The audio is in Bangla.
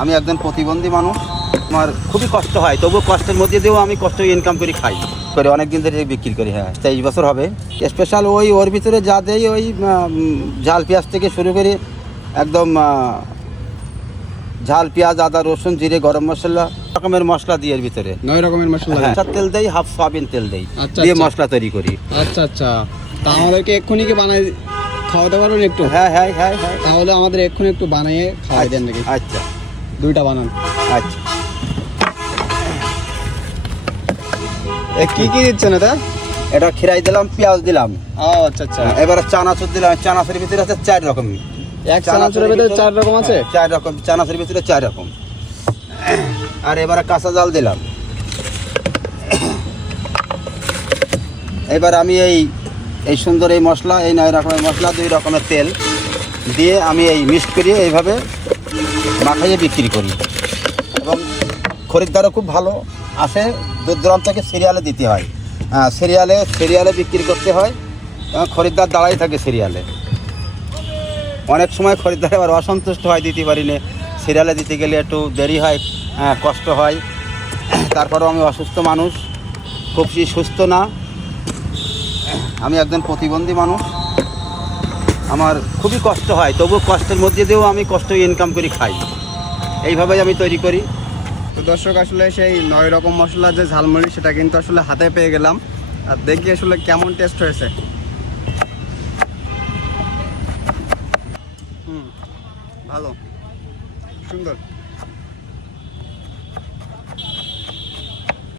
আমি একজন প্রতিবন্ধী মানুষ, আমার খুবই কষ্ট হয়, তবুও কষ্টের মধ্যে দিয়েও আমি কষ্ট ইনকাম করে খাই, করে অনেক দিন ধরে বিক্রি করি। হ্যাঁ, 23 বছর হবে। স্পেশাল ওর ভিতরে যা দেয় ওই ঝাল পেঁয়াজ থেকে শুরু করে একদম ঝাল পেঁয়াজ, আদা, রসুন, জিরে, গরম মশলা, রকমের মশলা দিয়ে এর ভিতরে 9 রকমের মশলা। হ্যাঁ, তেল দেই, হাফ সয়াবিন তেল দেই, আচ্ছা, দিয়ে আচ্ছা। মশলা তৈরি করি। আচ্ছা আচ্ছা, তা আমাদেরকে এক্ষুনি কি বানাই খাওয়াতে পারবেন একটু? হ্যাঁ হ্যাঁ হ্যাঁ হ্যাঁ, তাহলে আমাদের এক্ষুনি একটু বানিয়ে খাওয়াই দেন নাকি? আচ্ছা 2টা বানান। আচ্ছা। কি কি দিচ্ছেন এটা? এটা খিরাই দিলাম, পেঁয়াজ দিলাম, ও আচ্ছা আচ্ছা, এবারে চানাচুর দিলাম। চানাচুর ভিতরে আছে 4 রকম। এক চানাচুরের ভিতরে 4 রকম আছে? 4 রকম চানাচুর ভিতরে 4 রকম। আর এবারে কাঁচা জাল দিলাম। এবার আমি এই সুন্দর এই মশলা, এই 9 রকমের মশলা, 2 রকমের তেল দিয়ে আমি এই মিক্স করিয়ে এইভাবে মাখাইয়ে বিক্রি করি, এবং খরিদ্দারও খুব ভালো আসে। দূর দূরান্ত থেকে সিরিয়ালে দিতে হয়, সিরিয়ালে বিক্রি করতে হয়, এবং খরিদ্দার দাঁড়াই থাকে সিরিয়ালে। অনেক সময় খরিদ্দার আবার অসন্তুষ্ট হয়, দিতে পারি না, সিরিয়ালে দিতে গেলে একটু দেরি হয়, কষ্ট হয়। তারপরেও আমি অসুস্থ মানুষ, খুব সুস্থ না, আমি একজন প্রতিবন্ধী মানুষ, আমার খুবই কষ্ট হয়, তবুও কষ্টের মধ্যে দিয়েও আমি কষ্ট ইনকাম করে খাই, এইভাবেই আমি তৈরি করি। তো দর্শক, আসলে সেই 9 রকম মশলা যে ঝালমুড়ি, সেটা কিন্তু আসলে হাতে পেয়ে গেলাম। আর দেখি আসলে কেমন টেস্ট হয়েছে। ভালো, সুন্দর।